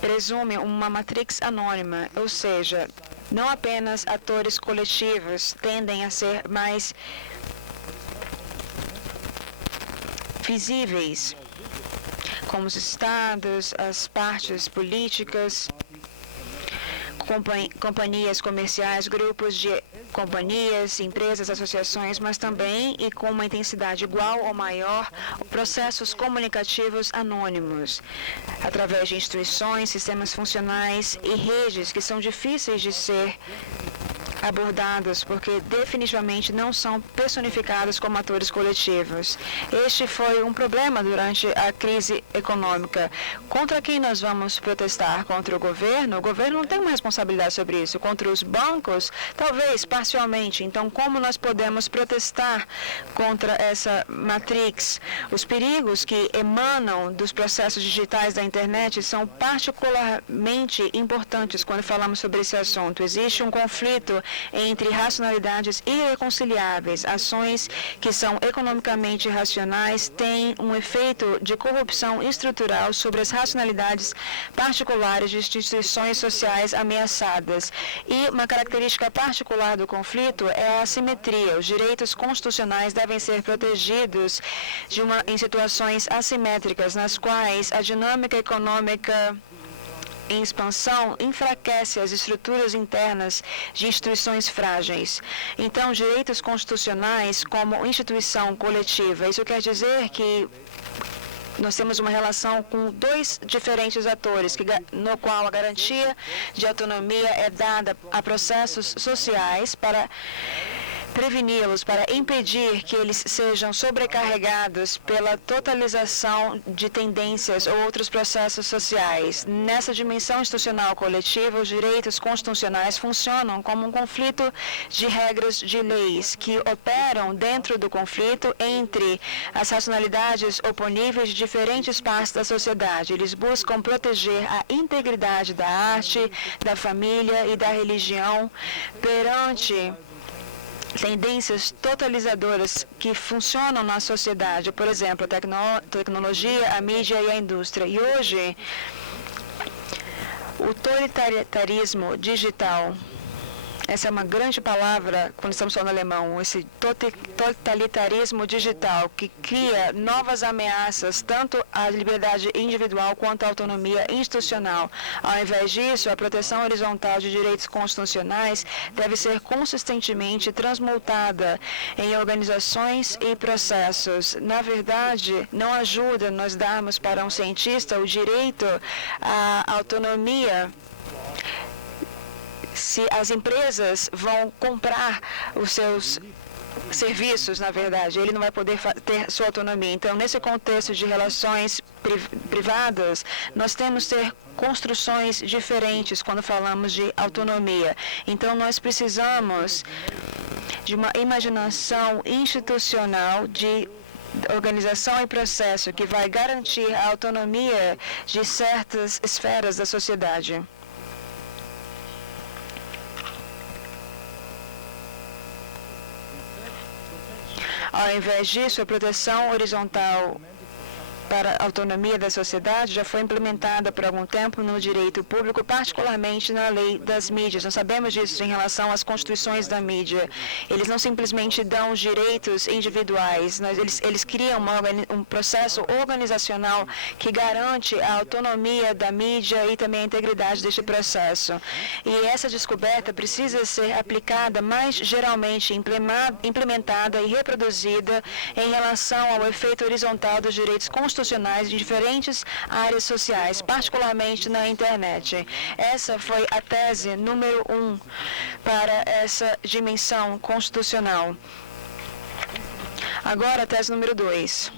presume uma matrix anônima, ou seja, não apenas atores coletivos tendem a ser mais visíveis, como os estados, as partes políticas, companhias comerciais, grupos de companhias, empresas, associações, mas também, e com uma intensidade igual ou maior, processos comunicativos anônimos, através de instituições, sistemas funcionais e redes que são difíceis de ser abordados, porque definitivamente não são personificados como atores coletivos. Este foi um problema durante a crise econômica. Contra quem nós vamos protestar? Contra o governo? O governo não tem uma responsabilidade sobre isso. Contra os bancos? Talvez, parcialmente. Então, como nós podemos protestar contra essa matrix? Os perigos que emanam dos processos digitais da internet são particularmente importantes quando falamos sobre esse assunto. Existe um conflito entre racionalidades irreconciliáveis. Ações que são economicamente racionais têm um efeito de corrupção estrutural sobre as racionalidades particulares de instituições sociais ameaçadas. E uma característica particular do conflito é a assimetria. Os direitos constitucionais devem ser protegidos em situações assimétricas, nas quais a dinâmica econômica em expansão enfraquece as estruturas internas de instituições frágeis. Então, direitos constitucionais como instituição coletiva, isso quer dizer que nós temos uma relação com dois diferentes atores, no qual a garantia de autonomia é dada a processos sociais para preveni-los, para impedir que eles sejam sobrecarregados pela totalização de tendências ou outros processos sociais. Nessa dimensão institucional coletiva, os direitos constitucionais funcionam como um conflito de regras de leis que operam dentro do conflito entre as racionalidades oponíveis de diferentes partes da sociedade. Eles buscam proteger a integridade da arte, da família e da religião perante tendências totalizadoras que funcionam na sociedade, por exemplo, a tecnologia, a mídia e a indústria. E hoje, o totalitarismo digital, essa é uma grande palavra quando estamos falando alemão, esse totalitarismo digital que cria novas ameaças tanto à liberdade individual quanto à autonomia institucional. Ao invés disso, a proteção horizontal de direitos constitucionais deve ser consistentemente transmutada em organizações e processos. Na verdade, não ajuda nós darmos para um cientista o direito à autonomia se as empresas vão comprar os seus serviços, na verdade, ele não vai poder ter sua autonomia. Então, nesse contexto de relações privadas, nós temos que ter construções diferentes quando falamos de autonomia. Então, nós precisamos de uma imaginação institucional de organização e processo que vai garantir a autonomia de certas esferas da sociedade. Ao invés disso, a proteção horizontal para a autonomia da sociedade já foi implementada por algum tempo no direito público, particularmente na lei das mídias. Nós sabemos disso em relação às constituições da mídia. Eles não simplesmente dão os direitos individuais, eles criam um processo organizacional que garante a autonomia da mídia e também a integridade deste processo. E essa descoberta precisa ser aplicada mais geralmente, implementada e reproduzida em relação ao efeito horizontal dos direitos constitucionais em diferentes áreas sociais, particularmente na internet. Essa foi a tese número 1 para essa dimensão constitucional. Agora, a tese número 2.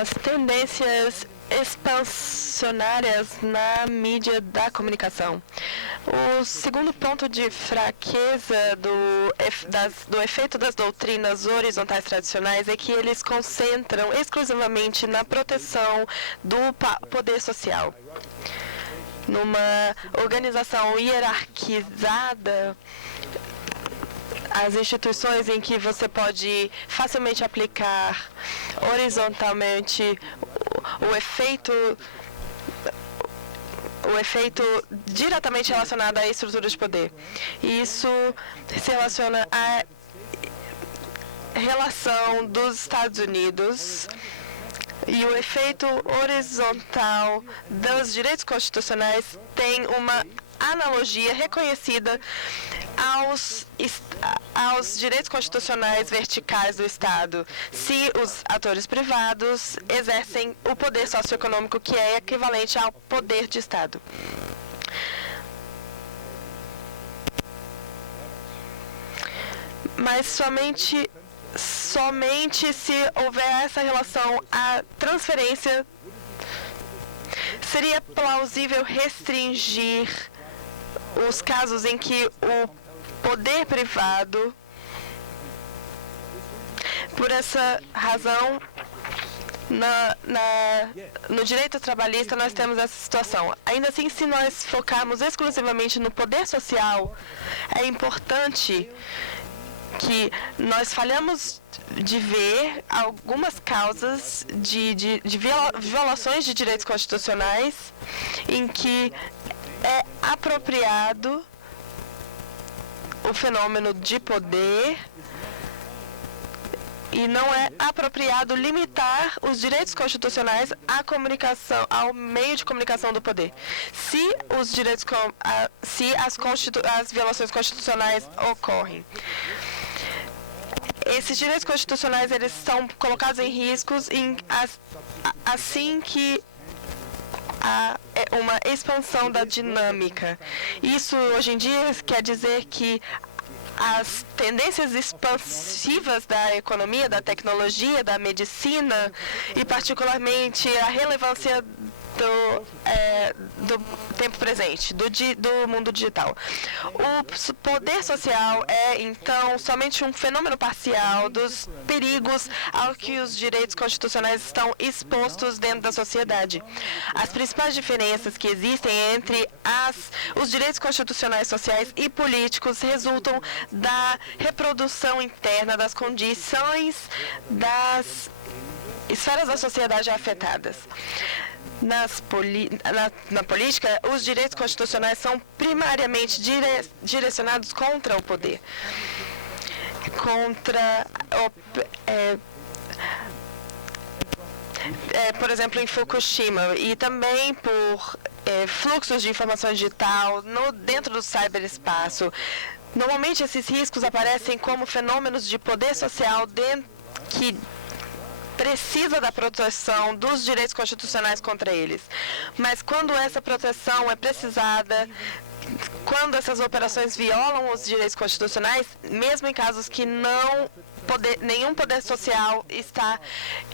As tendências expansionárias na mídia da comunicação. O segundo ponto de fraqueza do efeito das doutrinas horizontais tradicionais é que eles concentram exclusivamente na proteção do poder social. Numa organização hierarquizada, as instituições em que você pode facilmente aplicar horizontalmente o efeito diretamente relacionado à estrutura de poder. E isso se relaciona à relação dos Estados Unidos e o efeito horizontal dos direitos constitucionais tem uma analogia reconhecida aos direitos constitucionais verticais do Estado, se os atores privados exercem o poder socioeconômico que é equivalente ao poder de Estado. Mas somente se houver essa relação, a transferência seria plausível restringir os casos em que o poder privado, por essa razão, no direito trabalhista nós temos essa situação. Ainda assim, se nós focarmos exclusivamente no poder social, é importante que nós falhamos de ver algumas causas de violações de direitos constitucionais em que é apropriado o fenômeno de poder e não é apropriado limitar os direitos constitucionais à comunicação, ao meio de comunicação do poder. Se os direitos, as violações constitucionais ocorrem, esses direitos constitucionais eles são colocados em riscos assim que há uma expansão da dinâmica. Isso, hoje em dia, quer dizer que as tendências expansivas da economia, da tecnologia, da medicina e, particularmente, a relevância do tempo presente, do mundo digital. O poder social é, então, somente um fenômeno parcial dos perigos ao que os direitos constitucionais estão expostos dentro da sociedade. As principais diferenças que existem entre os direitos constitucionais, sociais e políticos resultam da reprodução interna das condições das esferas da sociedade afetadas. Na política, os direitos constitucionais são primariamente direcionados contra o poder, por exemplo, em Fukushima, e também por fluxos de informação digital dentro do ciberespaço. Normalmente, esses riscos aparecem como fenômenos de poder social que precisa da proteção dos direitos constitucionais contra eles. Mas quando essa proteção é precisada, quando essas operações violam os direitos constitucionais, mesmo em casos que nenhum poder social está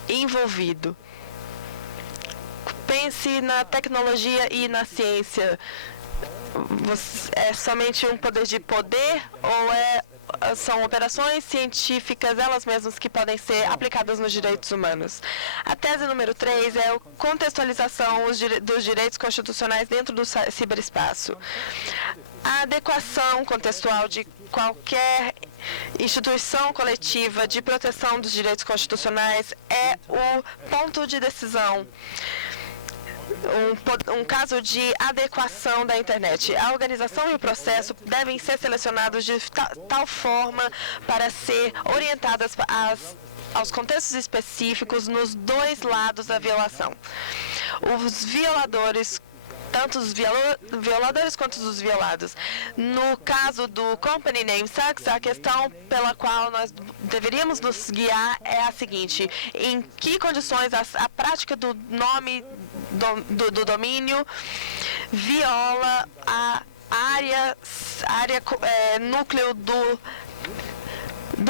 envolvido. Pense na tecnologia e na ciência. É somente um poder de poder ou são operações científicas elas mesmas que podem ser aplicadas nos direitos humanos? A tese número 3 é a contextualização dos direitos constitucionais dentro do ciberespaço. A adequação contextual de qualquer instituição coletiva de proteção dos direitos constitucionais é o ponto de decisão. Um caso de adequação da internet. A organização e o processo devem ser selecionados de tal forma para ser orientadas aos contextos específicos nos dois lados da violação. Os violadores, tanto os violadores quanto os violados. No caso do Company Name Sucks, a questão pela qual nós deveríamos nos guiar é a seguinte: em que condições a prática do nome do domínio viola a área núcleo do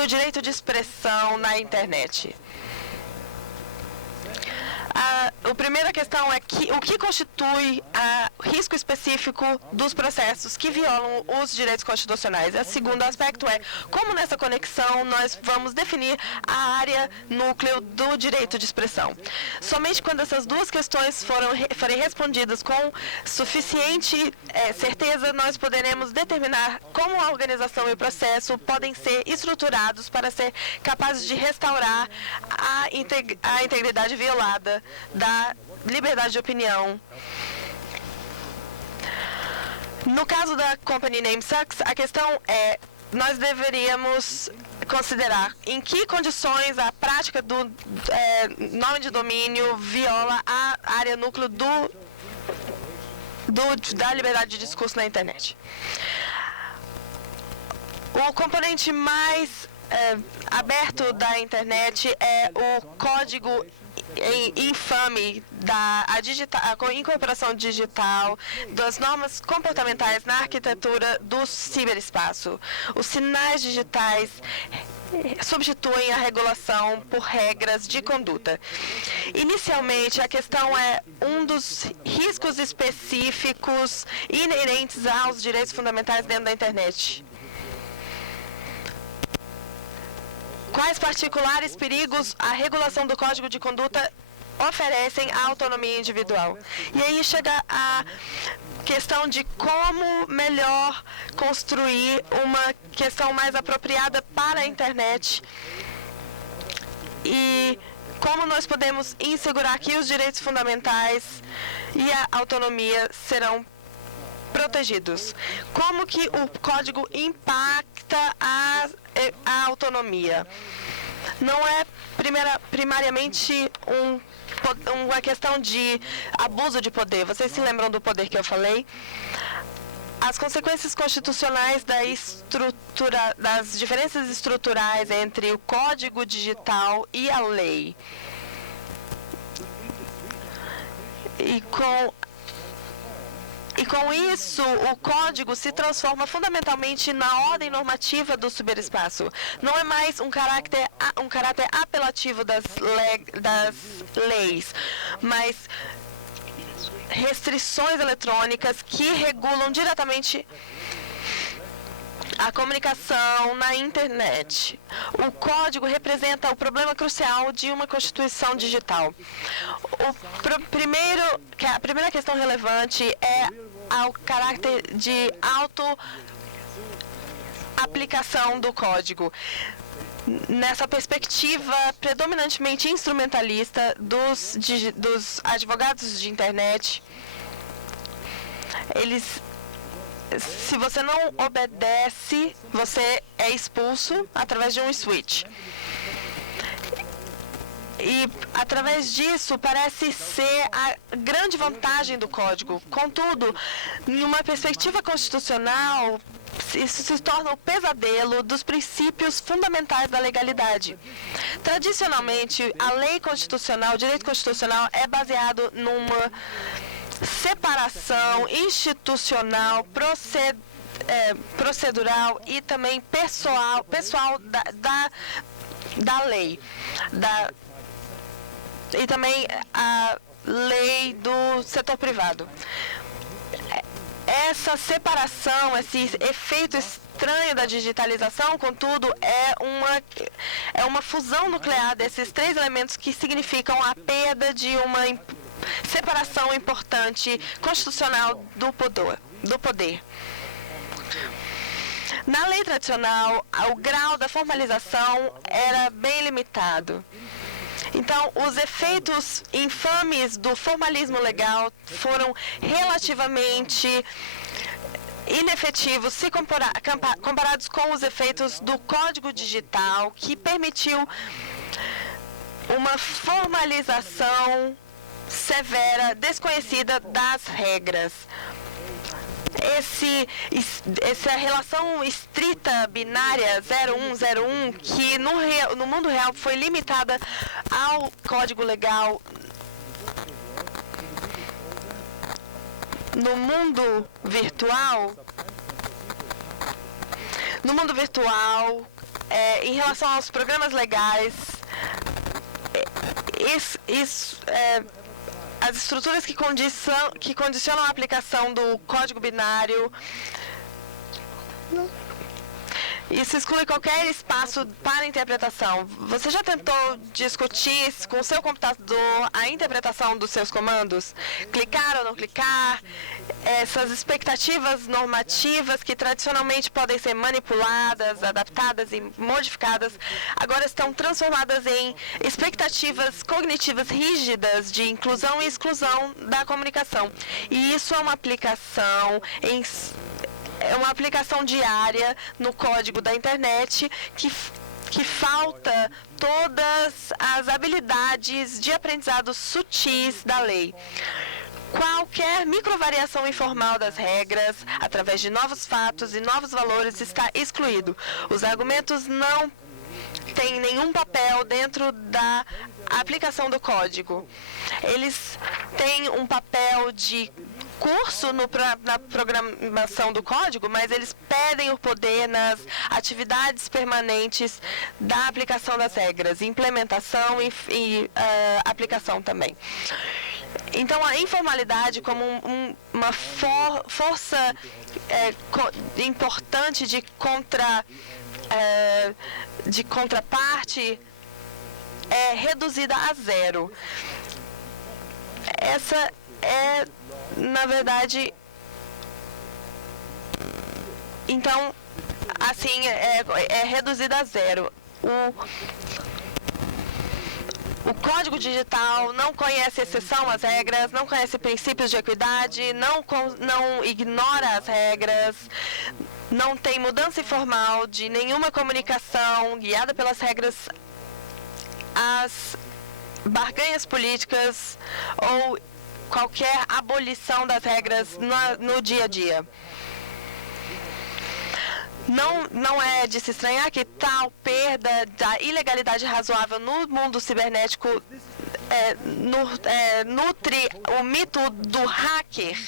direito de expressão na internet. A primeira questão é o que constitui risco específico dos processos que violam os direitos constitucionais. O segundo aspecto é como nessa conexão nós vamos definir a área núcleo do direito de expressão. Somente quando essas duas questões forem respondidas com suficiente certeza, nós poderemos determinar como a organização e o processo podem ser estruturados para ser capazes de restaurar a integridade violada da liberdade de opinião. No caso da Company Name Sucks, a questão é: nós deveríamos considerar em que condições a prática do nome de domínio viola a área núcleo da liberdade de discurso na internet. O componente mais aberto da internet é o código infame da incorporação digital, das normas comportamentais na arquitetura do ciberespaço. Os sinais digitais substituem a regulação por regras de conduta. Inicialmente, a questão é um dos riscos específicos inerentes aos direitos fundamentais dentro da internet. Quais particulares perigos a regulação do Código de Conduta oferecem à autonomia individual? E aí chega a questão de como melhor construir uma questão mais apropriada para a internet e como nós podemos assegurar que os direitos fundamentais e a autonomia serão protegidos. Como que o código impacta a autonomia? Não é primariamente uma questão de abuso de poder. Vocês se lembram do poder que eu falei? As consequências constitucionais das diferenças estruturais entre o código digital e a lei. E com isso, o código se transforma fundamentalmente na ordem normativa do ciberespaço. Não é mais um caráter apelativo das leis, mas restrições eletrônicas que regulam diretamente a comunicação na internet. O código representa o problema crucial de uma constituição digital. A primeira questão relevante é ao caráter de auto-aplicação do código. Nessa perspectiva predominantemente instrumentalista dos advogados de internet, se você não obedece, você é expulso através de um switch. E, através disso, parece ser a grande vantagem do código. Contudo, em uma perspectiva constitucional, isso se torna o pesadelo dos princípios fundamentais da legalidade. Tradicionalmente, a lei constitucional, o direito constitucional, é baseado numa separação institucional, procedural e também pessoal da lei. E também a lei do setor privado. Essa separação, esse efeito estranho da digitalização, contudo, é uma fusão nuclear desses três elementos que significam a perda de uma separação importante constitucional do poder. Na lei tradicional, o grau da formalização era bem limitado. Então, os efeitos infames do formalismo legal foram relativamente inefetivos se comparados com os efeitos do código digital, que permitiu uma formalização severa, desconhecida das regras. Essa relação estrita binária 0101, que no mundo real foi limitada ao código legal, no mundo virtual, em relação aos programas legais, as estruturas que condicionam a aplicação do código binário, isso exclui qualquer espaço para interpretação. Você já tentou discutir com o seu computador a interpretação dos seus comandos? Clicar ou não clicar? Essas expectativas normativas que tradicionalmente podem ser manipuladas, adaptadas e modificadas, agora estão transformadas em expectativas cognitivas rígidas de inclusão e exclusão da comunicação. E isso é uma aplicação diária no código da internet que falta todas as habilidades de aprendizado sutis da lei. Qualquer microvariação informal das regras, através de novos fatos e novos valores, está excluído. Os argumentos não têm nenhum papel dentro da aplicação do código. Eles têm um papel de curso na programação do código, mas eles perdem o poder nas atividades permanentes da aplicação das regras, implementação e aplicação também. Então, a informalidade como uma força importante de contraparte é reduzida a zero. Essa é, na verdade, então, assim, é reduzida a zero. O código digital não conhece exceção às regras, não conhece princípios de equidade, não ignora as regras, não tem mudança informal de nenhuma comunicação guiada pelas regras, as barganhas políticas ou qualquer abolição das regras no dia a dia. Não é de se estranhar que tal perda da ilegalidade razoável no mundo cibernético nutre o mito do hacker,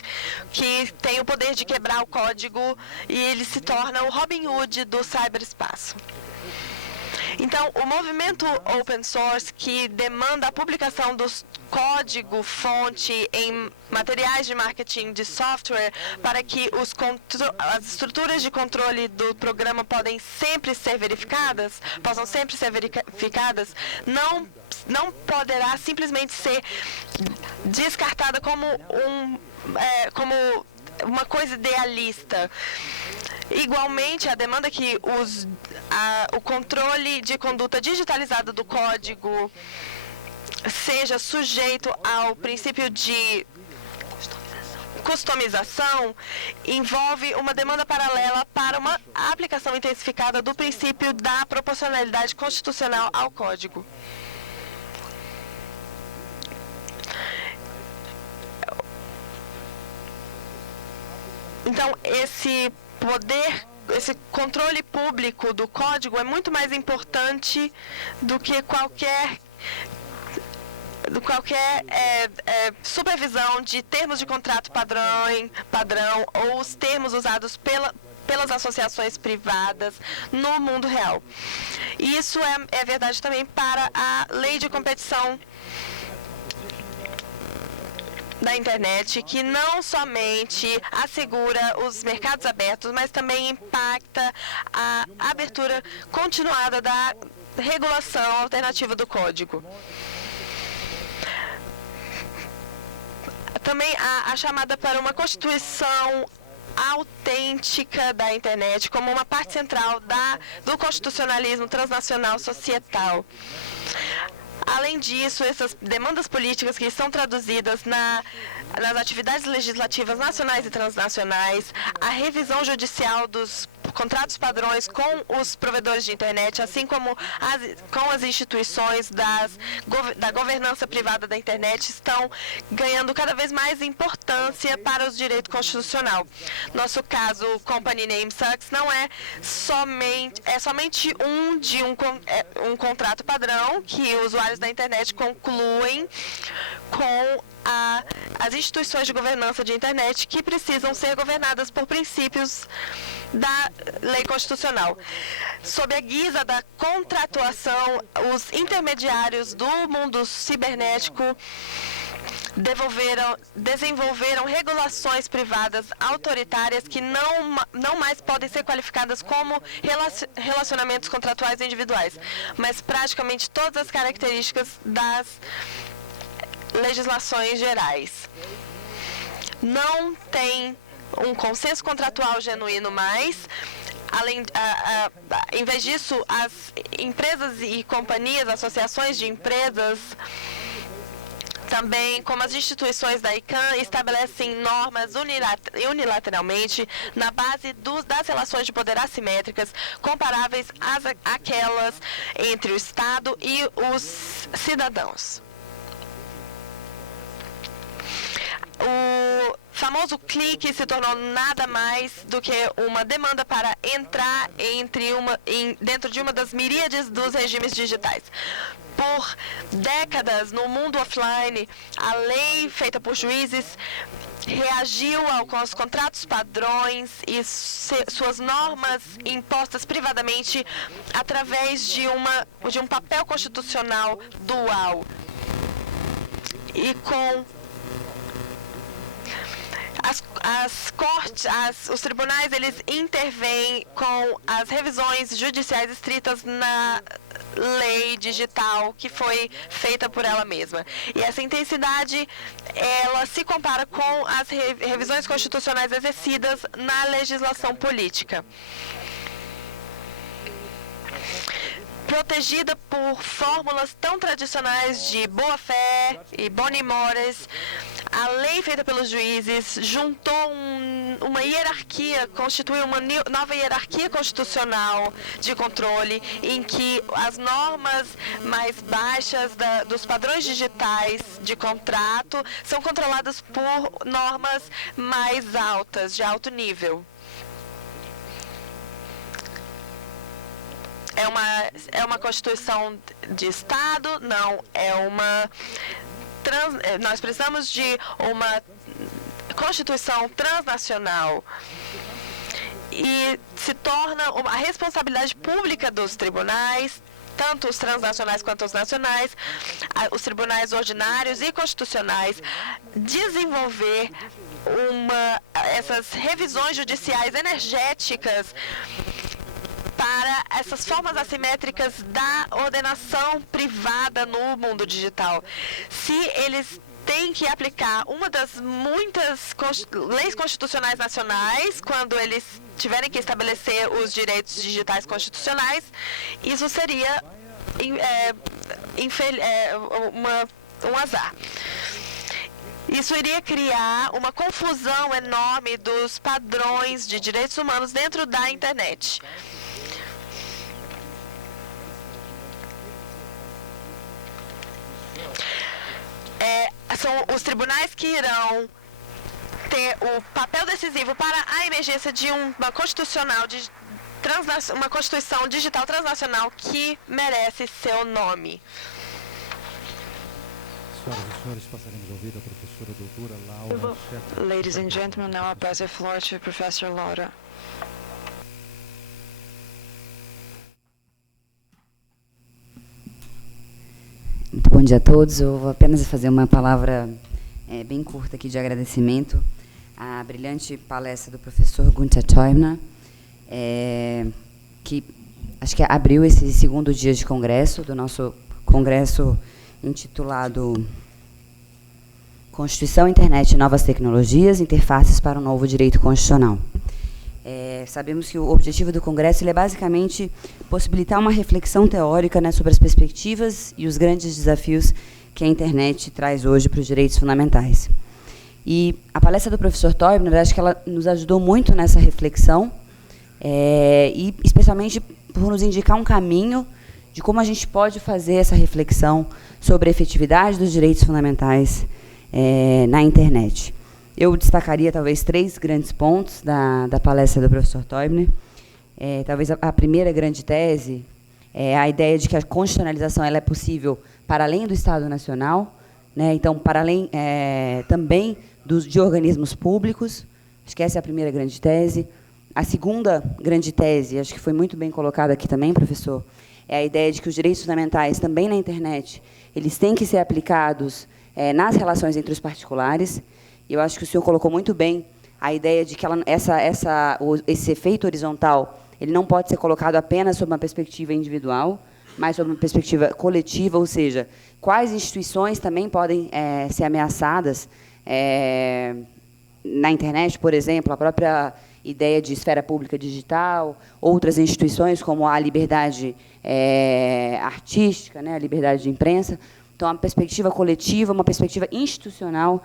que tem o poder de quebrar o código e ele se torna o Robin Hood do cyberespaço. Então, o movimento open source, que demanda a publicação dos código-fonte em materiais de marketing de software para que as estruturas de controle do programa possam sempre ser verificadas, não poderá simplesmente ser descartada como uma coisa idealista. Igualmente, a demanda que o controle de conduta digitalizada do código seja sujeito ao princípio de customização envolve uma demanda paralela para uma aplicação intensificada do princípio da proporcionalidade constitucional ao código. Então, esse controle público do código é muito mais importante do que qualquer supervisão de termos de contrato padrão ou os termos usados pelas associações privadas no mundo real. E isso é verdade também para a lei de competição da internet, que não somente assegura os mercados abertos, mas também impacta a abertura continuada da regulação alternativa do código. Também a chamada para uma constituição autêntica da internet como uma parte central do constitucionalismo transnacional societal. Além disso, essas demandas políticas que são traduzidas nas atividades legislativas nacionais e transnacionais, a revisão judicial dos contratos padrões com os provedores de internet, assim como com as instituições da governança privada da internet, estão ganhando cada vez mais importância para o direito constitucional. Nosso caso, Company Name Sucks, não é somente um contrato padrão que usuários da internet concluem com as instituições de governança de internet que precisam ser governadas por princípios da lei constitucional. Sob a guisa da contratuação, os intermediários do mundo cibernético desenvolveram regulações privadas autoritárias que não mais podem ser qualificadas como relacionamentos contratuais individuais, mas praticamente todas as características das legislações gerais. Não tem um consenso contratual genuíno mais. Em vez disso, as empresas e companhias, associações de empresas, também como as instituições da ICANN, estabelecem normas unilateralmente na base das relações de poder assimétricas comparáveis àquelas entre o Estado e os cidadãos. O famoso clique se tornou nada mais do que uma demanda para entrar dentro de uma das miríades dos regimes digitais. Por décadas, no mundo offline, a lei feita por juízes reagiu aos contratos padrões e suas normas impostas privadamente através de um papel constitucional dual. E com os tribunais, eles intervêm com as revisões judiciais estritas na lei digital que foi feita por ela mesma. E essa intensidade, ela se compara com as revisões constitucionais exercidas na legislação política. Protegida por fórmulas tão tradicionais de boa-fé e boni mores, a lei feita pelos juízes juntou uma hierarquia, constituiu uma nova hierarquia constitucional de controle, em que as normas mais baixas dos padrões digitais de contrato são controladas por normas mais altas, de alto nível. É uma Constituição de Estado? Não, nós precisamos de uma Constituição transnacional. E se torna a responsabilidade pública dos tribunais tanto os transnacionais quanto os nacionais, os tribunais ordinários e constitucionais, desenvolver essas revisões judiciais energéticas para essas formas assimétricas da ordenação privada no mundo digital. Se eles têm que aplicar uma das muitas leis constitucionais nacionais, quando eles tiverem que estabelecer os direitos digitais constitucionais, isso seria um azar. Isso iria criar uma confusão enorme dos padrões de direitos humanos dentro da internet. São os tribunais que irão ter o papel decisivo para a emergência de uma Constituição digital transnacional que merece seu nome. Senhoras e senhores, passaremos a ouvir a professora doutora Laura Schaeffer. Ladies and gentlemen, now I pass the floor to Professor Laura. Muito bom dia a todos. Eu vou apenas fazer uma palavra bem curta aqui de agradecimento à brilhante palestra do professor Günther Teubner, que acho que abriu esse segundo dia de congresso, do nosso congresso intitulado Constituição, Internet e Novas Tecnologias, Interfaces para o Novo Direito Constitucional. Sabemos que o objetivo do Congresso é basicamente possibilitar uma reflexão teórica, né, sobre as perspectivas e os grandes desafios que a internet traz hoje para os direitos fundamentais. E a palestra do professor Teubner, acho que ela nos ajudou muito nessa reflexão, e especialmente por nos indicar um caminho de como a gente pode fazer essa reflexão sobre a efetividade dos direitos fundamentais na internet. Eu destacaria, talvez, 3 grandes pontos da palestra do professor Teubner. Talvez a primeira grande tese é a ideia de que a constitucionalização ela é possível para além do Estado Nacional, né? Então, para além também de organismos públicos. Acho que essa é a primeira grande tese. A segunda grande tese, acho que foi muito bem colocada aqui também, professor, é a ideia de que os direitos fundamentais, também na internet, eles têm que ser aplicados nas relações entre os particulares. Eu acho que o senhor colocou muito bem a ideia de que esse efeito horizontal ele não pode ser colocado apenas sob uma perspectiva individual, mas sob uma perspectiva coletiva, ou seja, quais instituições também podem ser ameaçadas na internet, por exemplo, a própria ideia de esfera pública digital, outras instituições como a liberdade artística, né, a liberdade de imprensa. Então, uma perspectiva coletiva, uma perspectiva institucional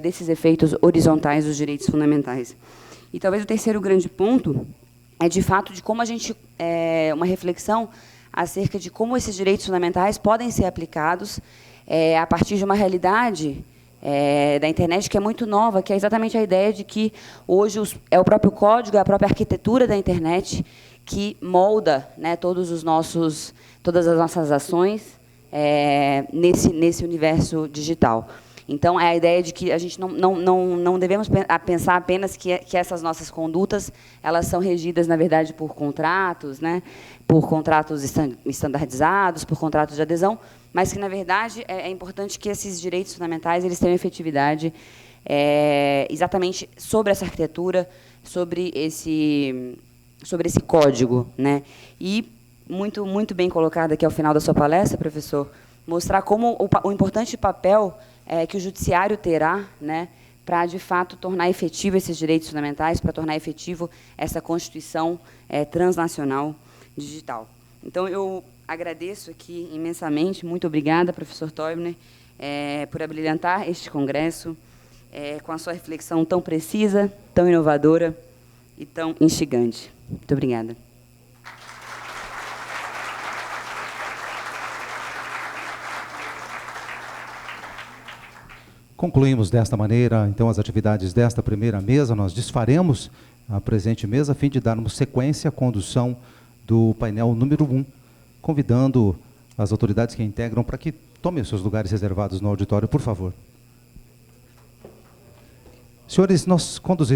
desses efeitos horizontais dos direitos fundamentais. E talvez o terceiro grande ponto é, de fato, de como a gente... uma reflexão acerca de como esses direitos fundamentais podem ser aplicados a partir de uma realidade da internet que é muito nova, que é exatamente a ideia de que hoje é o próprio código, é a própria arquitetura da internet que molda, né, todas as nossas ações nesse universo digital. Então, é a ideia de que a gente não devemos pensar apenas que essas nossas condutas elas são regidas, na verdade, por contratos, né, por contratos estandardizados, por contratos de adesão, mas que, na verdade, é importante que esses direitos fundamentais eles tenham efetividade exatamente sobre essa arquitetura, sobre esse código, né? E muito bem colocado aqui ao final da sua palestra, professor, mostrar como o importante papel que o judiciário terá, né, para, de fato, tornar efetivo esses direitos fundamentais, para tornar efetivo essa Constituição transnacional digital. Então, eu agradeço aqui imensamente, muito obrigada, professor Teubner, por abrilhantar este congresso com a sua reflexão tão precisa, tão inovadora e tão instigante. Muito obrigada. Concluímos desta maneira, então, as atividades desta primeira mesa. Nós desfaremos a presente mesa a fim de darmos sequência à condução do painel número 1, convidando as autoridades que a integram para que tomem os seus lugares reservados no auditório, por favor. Senhores, nós conduziremos